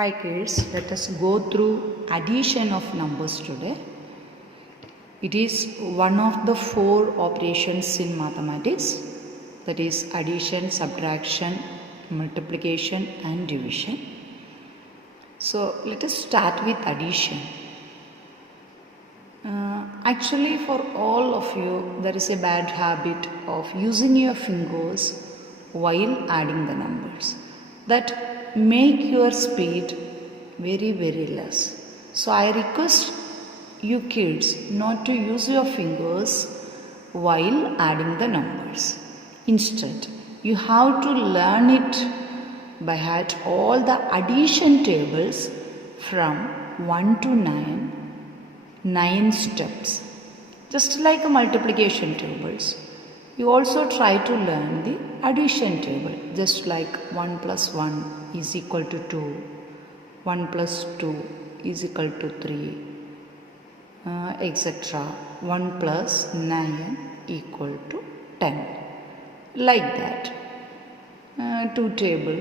Hi kids, let us go through addition of numbers today. It is one of the 4 operations in mathematics, that is addition, subtraction, multiplication and division. So let us start with addition. Actually for all of you there is a bad habit of using your fingers while adding the numbers. That make your speed very less. So I request you kids not to use your fingers while adding the numbers. Instead, you have to learn it by heart all the addition tables from 1 to 9 steps. Just like multiplication tables, you also try to learn the addition table, just like 1 plus 1 is equal to 2, 1 plus 2 is equal to 3, etc. 1 plus 9 equal to 10. Like that. 2 table,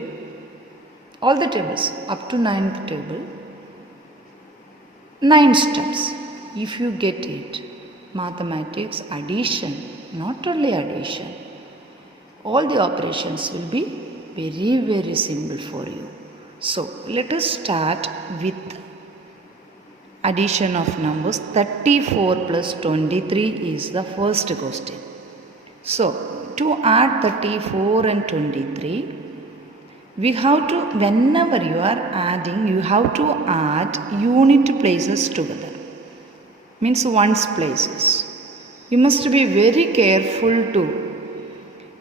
all the tables up to 9th table, 9 steps. If you get it, mathematics addition, not only addition, all the operations will be very simple for you. So let us start with addition of numbers. 34 plus 23 is the first question. So to add 34 and 23, we have to, whenever you are adding, you have to add unit places together. Means ones places. You must be very careful to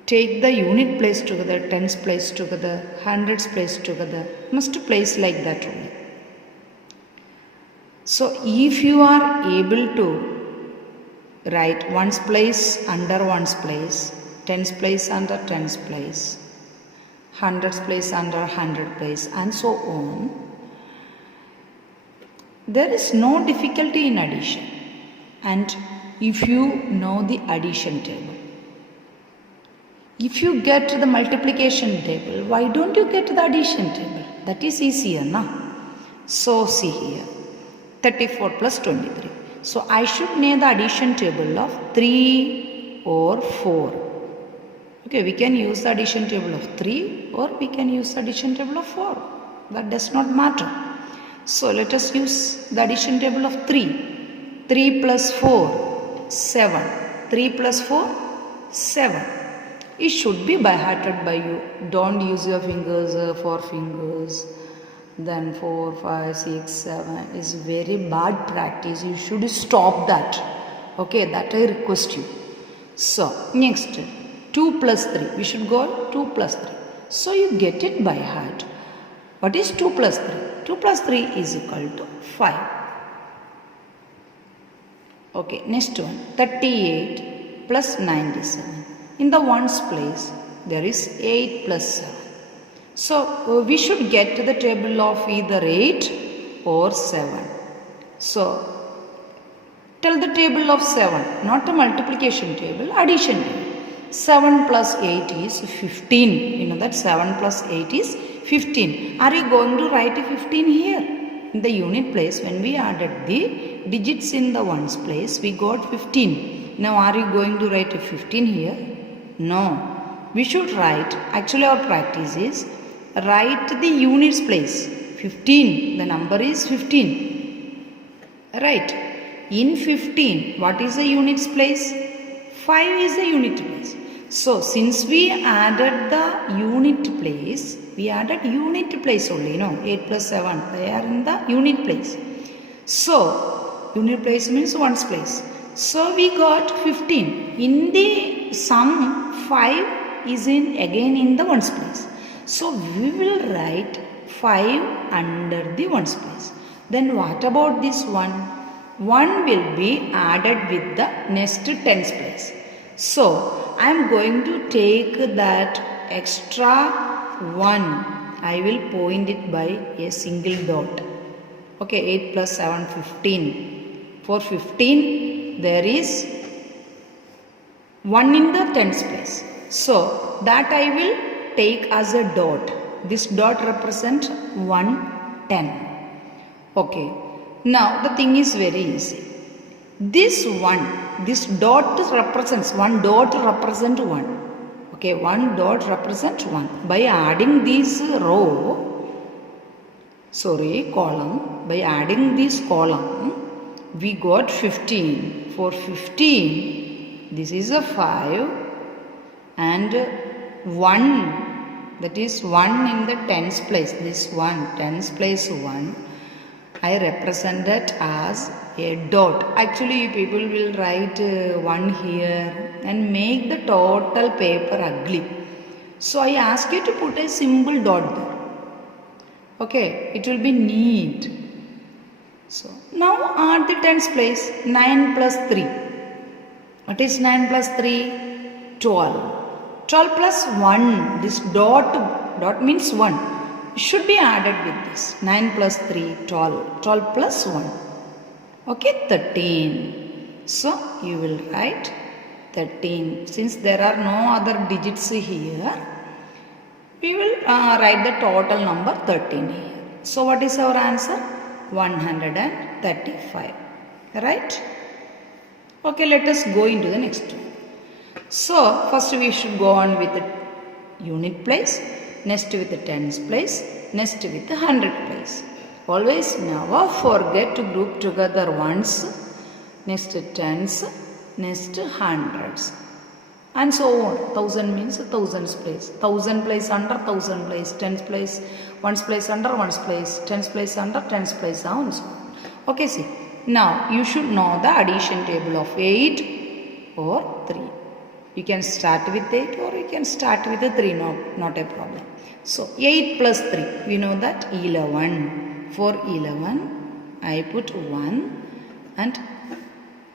take the unit place together, tens place together, hundreds place together. Must place like that only. So if you are able to write ones place under ones place, tens place under tens place, hundreds place under hundred place, and so on, there is no difficulty in addition. And if you know the addition table, if you get the multiplication table, why don't you get the addition table? That is easier, na? So see here, 34 plus 23. So I should know the addition table of 3 or 4. Okay, we can use the addition table of 3 or we can use the addition table of 4. That does not matter. So let us use the addition table of 3. 3 plus 4, 7. 3 plus 4, 7. It should be by hearted by you. Don't use your fingers, 4 fingers. Then 4, 5, 6, 7 is very bad practice. You should stop that. Okay, that I request you. So, next, 2 plus 3. We should go 2 plus 3. So, you get it by heart. What is 2 plus 3? 2 plus 3 is equal to 5. Okay, next one, 38 plus 97. In the ones place, there is 8 plus 7. So, we should get to the table of either 8 or 7. So, tell the table of 7, not a multiplication table, addition table. 7 plus 8 is 15. You know that 7 plus 8 is 15. Are you going to write 15 here? In the unit place, when we added the digits in the ones place, we got 15. Now, are you going to write 15 here? No. We should write, actually our practice is, write the units place. 15, the number is 15. Right. In 15, what is the units place? 5 is the unit place. So, since we added the unit place, we added unit place only, 8 plus 7, they are in the unit place. So, unit place means ones place. So, we got 15. In the sum, 5 is again in the ones place. So, we will write 5 under the ones place. Then what about this 1? 1 will be added with the next tens place. So, I am going to take that extra 1. I will point it by a single dot. Okay, 8 plus 7, 15. For 15, there is 1 in the tens place. So, that I will take as a dot. This dot represents 1 10. Okay. Now the thing is very easy. This dot represents 1. Okay, 1 dot represents 1. By adding this column, by adding this column, we got 15. For 15, this is a 5 and 1, that is 1 in the tens place. This 1, tens place 1, I represent it as a dot. Actually, people will write 1 here and make the total paper ugly. So I ask you to put a simple dot there. Okay, it will be neat. So now add the tens place. 9 plus 3. What is 9 plus 3? 12. 12 plus 1. This dot means 1. Should be added with this. 9 plus 3, 12. 12 plus 1. Okay, 13. So you will write 13. Since there are no other digits here, we will write the total number 13 here. So what is our answer? 135. Right? Okay, let us go into the next one. So first we should go on with the unit place, next with the tens place, next with the hundred place. Always never forget to group together ones, next tens, next hundreds, and so on. 1000 means thousands place, 1000 place under 1000 place, tens place, ones place under ones place, tens place under tens place, and so on. Okay, see. Now you should know the addition table of 8 or 3. You can start with 8 or you can start with the 3, not a problem. So 8 plus 3, we know that 11. For 11, I put 1 and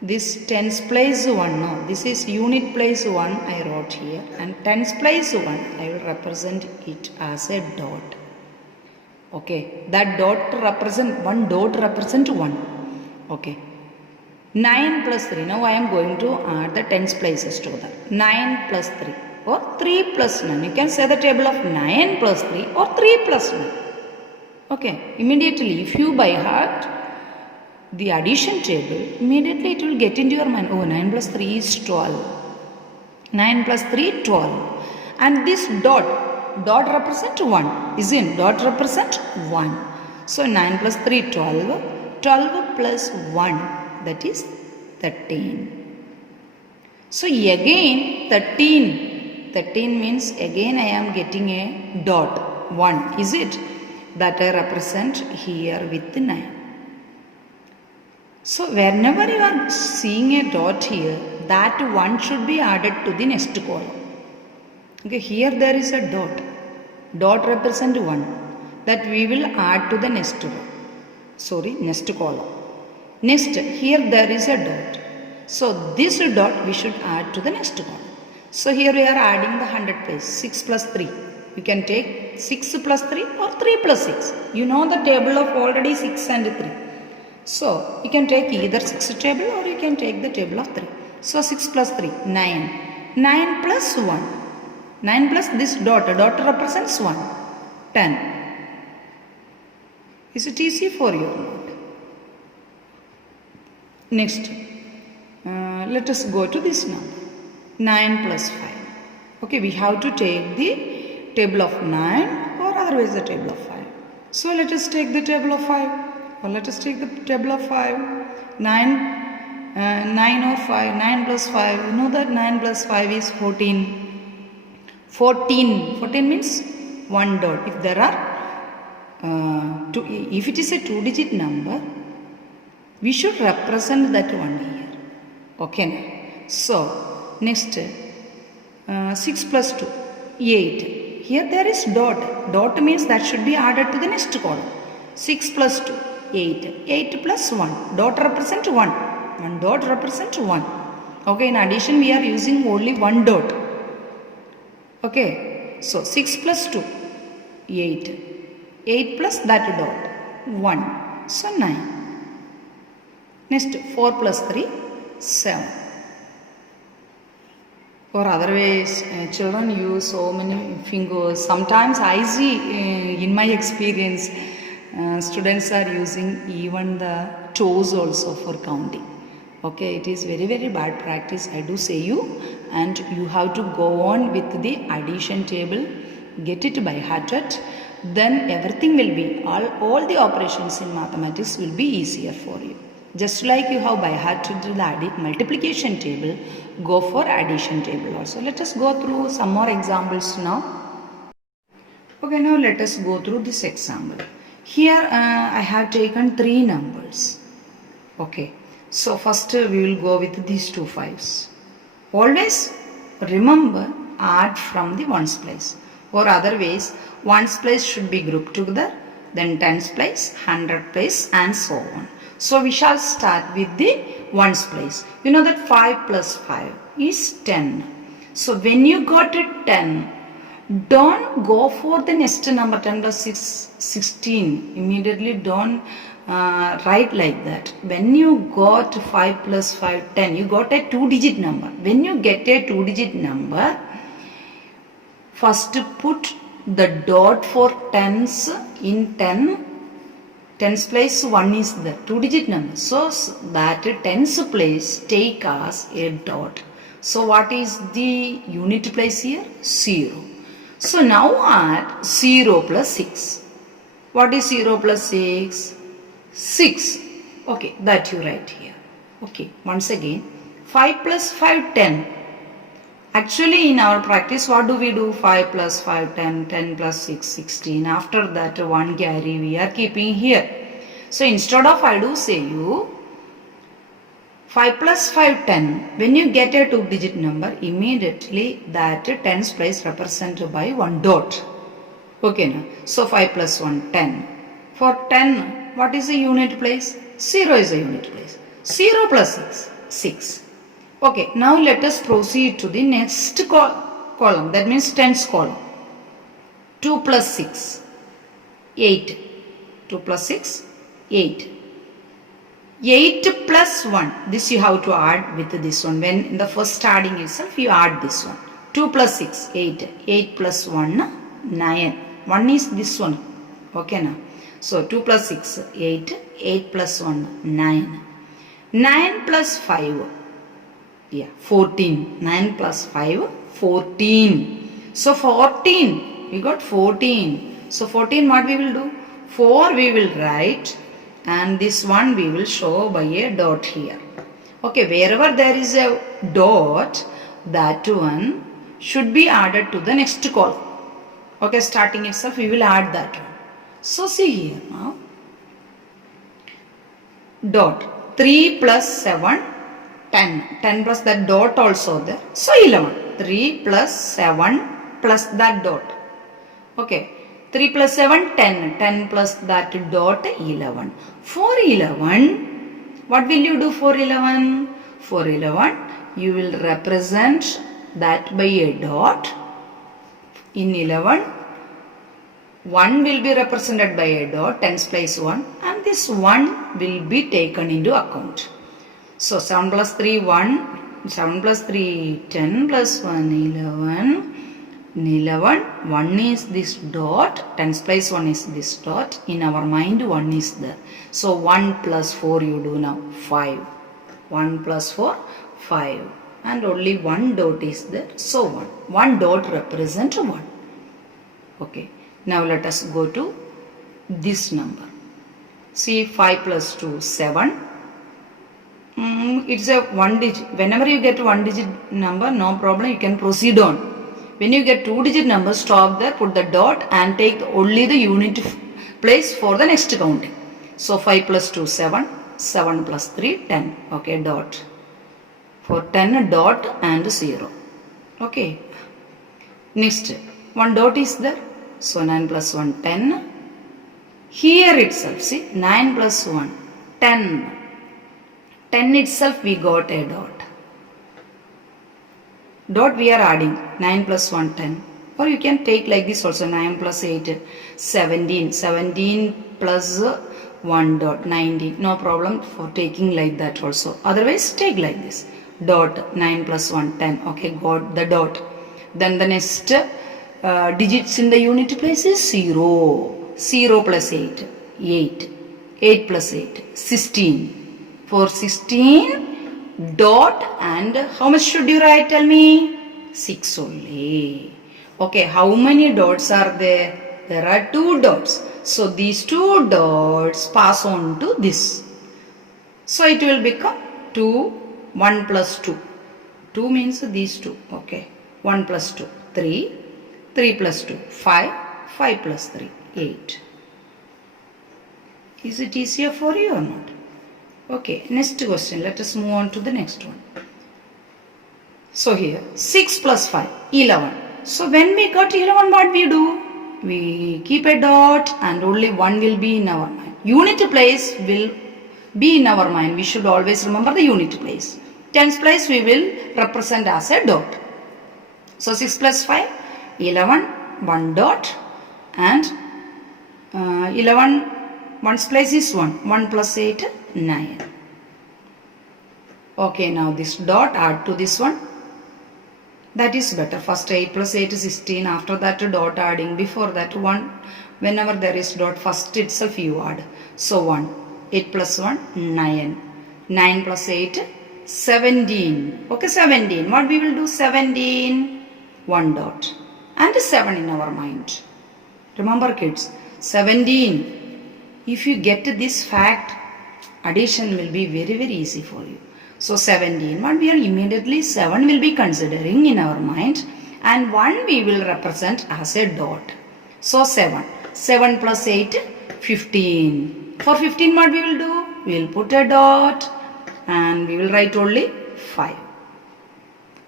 this tens place 1, no, this is unit place 1 I wrote here, and tens place 1, I will represent it as a dot. Okay, that dot represent 1. Okay. 9 plus 3. Now I am going to add the tens places together. 9 plus 3 or 3 plus 9. You can say the table of 9 plus 3 or 3 plus 9. Okay. Immediately, if you by heart the addition table, immediately it will get into your mind. Oh, 9 plus 3 is 12. 9 plus 3, 12. And this dot represent 1. Isn't dot represent 1. So 9 plus 3, 12. 12 plus 1, that is 13. So again 13 means again I am getting a dot 1, is it? That I represent here with 9. So whenever you are seeing a dot here, that 1 should be added to the next column. Okay, here there is a dot. Dot represent 1 that we will add to the next row. Next column. Next, here there is a dot. So this dot we should add to the next column. So here we are adding the 100 place. 6 plus 3. You can take 6 plus 3 or 3 plus 6. You know the table of already 6 and 3. So you can take either 6 table or you can take the table of 3. So 6 plus 3, 9. 9 plus 1. 9 plus this dot. Dot represents 1. 10. Is it easy for you or not? Next, let us go to this number. 9 plus 5. Okay, we have to take the table of 9 or otherwise the table of 5. So let us take the table of 5. Or let us take the table of 5. 9 or 5. 9 plus 5. You know that 9 plus 5 is 14. 14 means 1 dot. If there are if it is a 2-digit number, we should represent that one here. Okay. So next 6 plus 2, 8. Here there is dot. Dot means that should be added to the next column. 6 plus 2, 8. 8 plus 1. Dot represent 1. 1 dot represent 1. Okay. In addition, we are using only 1 dot. Okay. So 6 plus 2, 8. 8 plus that dot, 1. So 9. Next 4 plus 3, 7. Or otherwise, children use so many fingers. Sometimes I see in my experience, students are using even the toes also for counting. Okay, it is very very bad practice, I do say you, and you have to go on with the addition table, get it by hearted, then everything will be, all the operations in mathematics will be easier for you. Just like you have by hearted the multiplication table, go for addition table also. Let us go through some more examples now. Okay, now let us go through this example. Here I have taken 3 numbers. Okay, so first we will go with these 2 5s. Always remember add from the ones place, or other ways ones place should be grouped together, then tens place, 100 place, and so on. So we shall start with the ones place. You know that 5 plus 5 is 10. So when you got it 10, don't go for the next number 10 plus 6, 16. Immediately don't write like that. When you got 5 plus 5, 10, you got a 2-digit number. When you get a 2-digit number, first put the dot for tens in 10. Tens place 1 is the 2-digit number. So that tens place take as a dot. So what is the unit place here? 0. So now add 0 plus 6. What is 0 plus 6? 6. Okay, that you write here. Okay, once again, 5 plus 5, 10. Actually in our practice, what do we do? 5 plus 5, 10, 10 plus 6, 16. After that 1 carry we are keeping here. So instead of I do say you, 5 plus 5, 10. When you get a 2-digit number, immediately that tens place represented by 1 dot. Okay, now. So 5 plus 1, 10. For 10, what is the unit place? 0 is the unit place. 0 plus 6, 6. Okay, now let us proceed to the next column. That means tens column. 2 plus 6, 8. 2 plus 6, 8. 8 plus 1, this you have to add with this one. When in the first adding itself, you add this one. 2 plus 6, 8. 8 plus 1, 9. 1 is this one. Okay, now. So 2 plus 6, 8. 8 plus 1, 9. 9 plus 5, 14. 9 plus 5, 14. So 14, we got 14. So 14, what we will do? 4 we will write. And this one we will show by a dot here. Okay, wherever there is a dot, that one should be added to the next column. Okay, starting itself we will add that one. So see here now. Dot. 3 plus 7, 10. 10 plus that dot also there. So 11. 3 plus 7 plus that dot. Okay. 3 plus 7, 10. 10 plus that dot, 11. For 11, what will you do for 11? For 11, you will represent that by a dot. In 11, 1 will be represented by a dot, tens place 1. And this 1 will be taken into account. So 7 plus 3, 1. 7 plus 3, 10 plus 1, 11. In 11, 1 is this dot, tens place 1 is this dot. In our mind, 1 is there. So 1 plus 4 you do now, 5. 1 plus 4, 5. And only 1 dot is there. So 1. 1 dot represents 1. Okay. Now let us go to this number. See 5 plus 2, 7. It's a 1 digit. Whenever you get 1 digit number, no problem, you can proceed on. When you get 2-digit number, stop there, put the dot and take only the unit place for the next counting. So 5 plus 2, 7. 7 plus 3, 10. Okay, dot. For 10, dot and 0. Okay. Next, 1 dot is there. So 9 plus 1, 10. Here itself, see, 9 plus 1, 10. 10 itself we got a dot. Dot we are adding 9 plus 1, 10. Or you can take like this also, 9 plus 8, 17. 17 plus 1 dot, 19. No problem for taking like that also. Otherwise take like this. Dot 9 plus 1, 10. Okay, got the dot. Then the next digits in the unit place is 0. 0 plus 8. 8. 8 plus 8, 16. For 16, dot and how much should you write? Tell me. 6 only. Okay, how many dots are there? There are 2 dots. So these 2 dots pass on to this. So it will become 2, 1 plus 2. 2 means these 2. Okay. 1 plus 2, 3. 3 plus 2, 5. 5 plus 3, 8. Is it easier for you or not? Okay. Next question. Let us move on to the next one. So here 6 plus 5, 11. So when we got 11, what we do? We keep a dot and only 1 will be in our mind. Unit place will be in our mind. We should always remember the unit place. Tens place we will represent as a dot. So 6 plus 5, 11, 1 dot, and 11, 1's place is 1. 1 plus 8, 9. Okay, now this dot add to this one. That is better. First 8 plus 8 is 16. After that dot adding. Before that 1. Whenever there is dot, first itself you add. So 1. 8 plus 1, 9. 9 plus 8, 17. Okay, 17. What we will do? 17. 1 dot. And 7 in our mind. Remember kids, 17. If you get this fact, addition will be very easy for you. So 17, what we are immediately 7 will be considering in our mind, and 1 we will represent as a dot. So 7. 7 plus 8, 15. For 15 what we will do? We will put a dot and we will write only 5.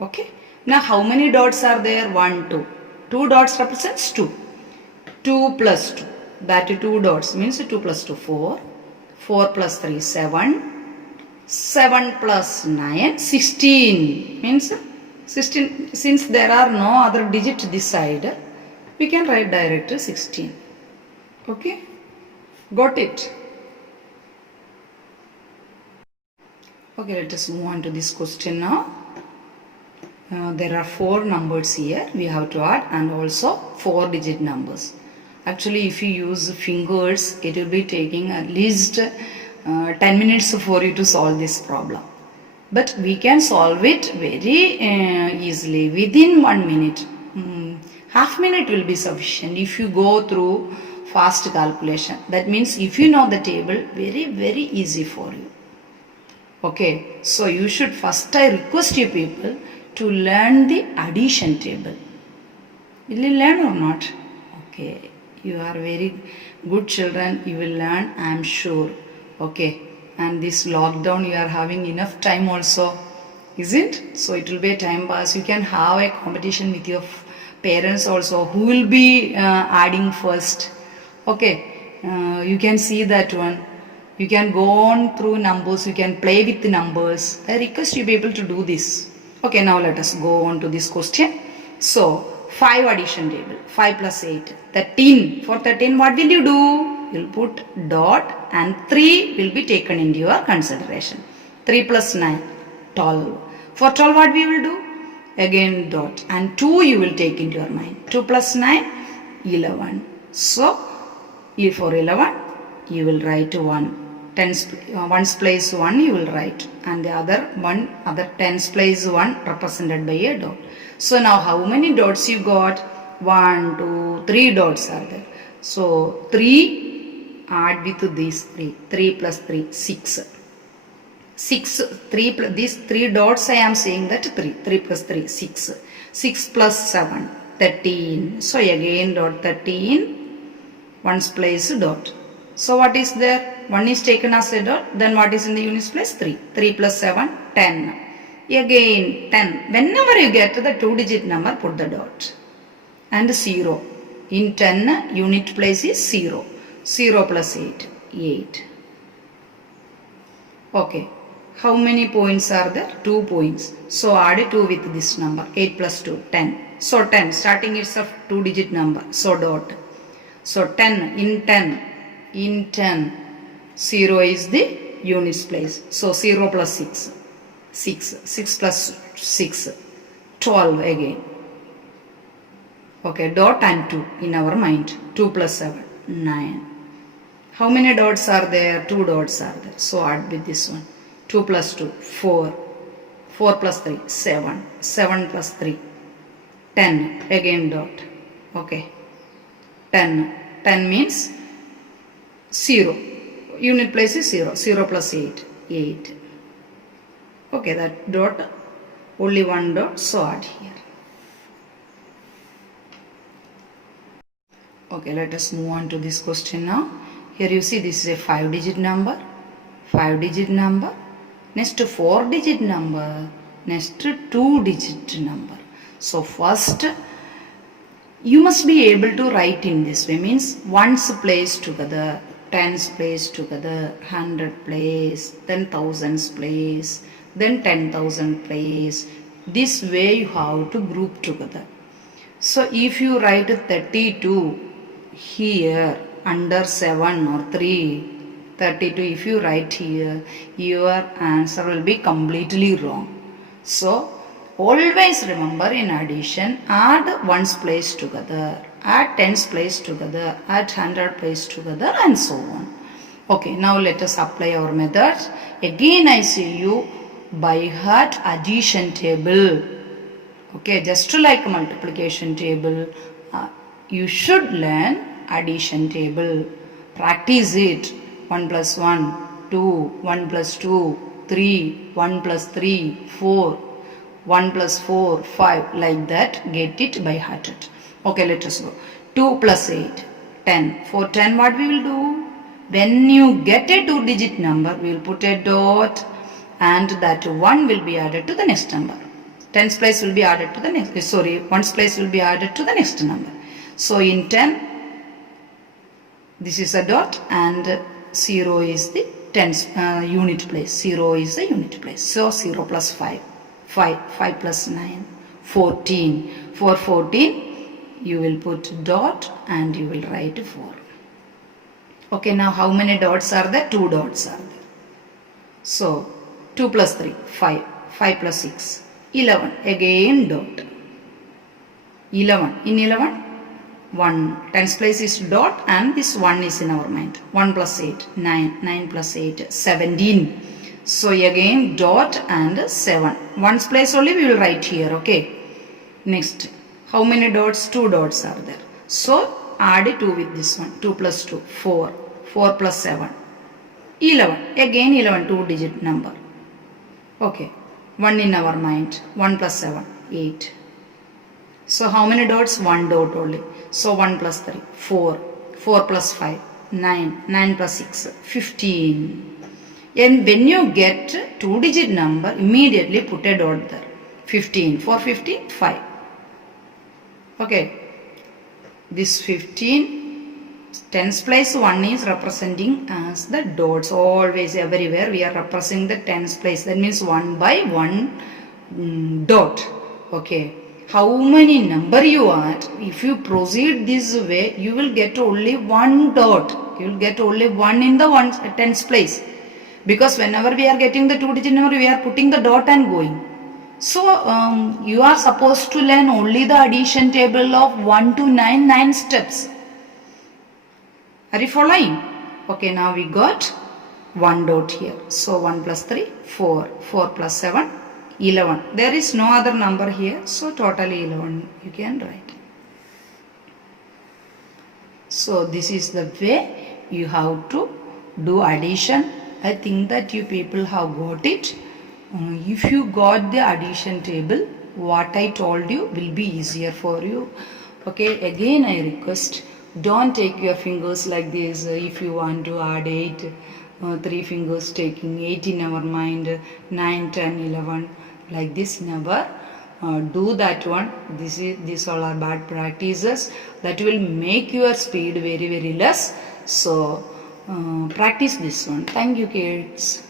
Okay. Now how many dots are there? 1, 2. 2 dots represents 2. 2 plus 2. That 2 dots means 2 plus 2, 4. 4 plus 3, 7. 7 plus 9, 16. Means 16. Since there are no other digit this side, we can write direct 16. Okay. Got it? Okay, let us move on to this question now. There are 4 numbers here we have to add, and also 4 digit numbers. Actually, if you use fingers, it will be taking at least 10 minutes for you to solve this problem. But we can solve it very easily within 1 minute. Half minute will be sufficient if you go through fast calculation. That means if you know the table, very easy for you. Okay, so you should first, I request you people to learn the addition table. Will you learn or not? Okay, you are very good children. You will learn, I am sure. Okay, and this lockdown you are having enough time also, isn't? So it will be a time pass. You can have a competition with your parents also. Who will be adding first? Okay, you can see that one. You can go on through numbers. You can play with the numbers. I request you people to do this. Okay, now let us go on to this question. So 5 addition table. 5 plus 8, 13. For 13, what will you do? You will put dot and 3 will be taken into your consideration. 3 plus 9, 12. For 12, what we will do? Again dot and 2 you will take into your mind. 2 plus 9, 11. So, for 11, you will write 1. One's place 1 you will write, and the other 10's place 1 represented by a dot. So now how many dots you got? 1, 2, 3 dots are there. So 3 add with these 3. 3 plus 3, 6. 6, 3 plus these 3 dots I am saying that 3. 3 plus 3, 6. 6 plus 7, 13. So again dot 13. One's place dot. So what is there? 1 is taken as a dot. Then what is in the units place? 3. 3 plus 7, 10. Again 10. Whenever you get the 2 digit number, put the dot. And 0. In 10, unit place is 0. 0 plus 8, 8. Okay. How many points are there? 2 points. So add 2 with this number. 8 plus 2, 10. So 10. Starting itself 2 digit number. So dot. So 10. In 10. 0 is the units place. So 0 plus 6. 6. 6 plus 6. 12 again. Okay, dot and 2 in our mind. 2 plus 7. 9. How many dots are there? 2 dots are there. So add with this one. 2 plus 2, 4. 4 plus 3, 7. 7 plus 3, 10. Again dot. Okay. 10. 10 means 0. Unit place is 0. 0 plus 8, 8. Okay, that dot, only one dot, so add here. Okay, let us move on to this question now. Here you see this is a 5-digit number, 5-digit number, next 4-digit number, next 2-digit number. So first you must be able to write in this way, means ones place together, tens place together, 100 place, then thousands place, then 10,000 place. This way you have to group together. So if you write 32 here under 7 or 3, 32 if you write here, your answer will be completely wrong. So always remember, in addition, add ones place together, add tens place together, add 100 place together, and so on. Okay, now let us apply our method. Again I say you by heart addition table. Okay, just like multiplication table, you should learn addition table. Practice it. 1 plus 1, 2, 1 plus 2, 3, 1 plus 3, 4, 1 plus 4, 5, like that. Get it by heart. Okay, let us go. 2 plus 8, 10. For 10, what we will do? When you get a 2-digit number, we will put a dot and that 1 will be added to the next number. Tens place will be added to the next, ones place will be added to the next number. So in 10, this is a dot and 0 is the tens unit place. 0 is the unit place. So 0 plus 5, 5 plus 9, 14. For 14, you will put dot and you will write 4. Okay, now how many dots are there? 2 dots are there. So 2 plus 3, 5. 5 plus 6, 11. Again dot. 11. In 11, 1. Tens place is dot and this 1 is in our mind. 1 plus 8, 9. 9 plus 8, 17. So again dot and 7. Ones place only we will write here. Okay. Next. How many dots? 2 dots are there. So add 2 with this one. 2 plus 2, 4. 4 plus 7, 11. Again 11, 2-digit number. Okay. 1 in our mind. 1 plus 7, 8. So how many dots? 1 dot only. So 1 plus 3, 4. 4 plus 5, 9. 9 plus 6, 15. And when you get 2-digit number, immediately put a dot there. 15. For 15, 5. Okay. This 15, tens place 1 is representing as the dots. Always, everywhere we are representing the tens place. That means 1 by 1 dot. Okay. How many number you add? If you proceed this way, you will get only 1 dot. You will get only 1 in the tens place. Because whenever we are getting the 2-digit number, we are putting the dot and going. So you are supposed to learn only the addition table of 1 to 9, 9 steps. Are you following? Okay, now we got 1 dot here. So 1 plus 3, 4. 4 plus 7, 11. There is no other number here. So totally 11 you can write. So this is the way you have to do addition. I think that you people have got it. If you got the addition table, what I told you will be easier for you. Okay, again I request, don't take your fingers like this. If you want to add 8, 3 fingers taking 8 in our mind, 9, 10, 11, like this, never do that one. These all are bad practices that will make your speed very, very less. So practice this one. Thank you, kids.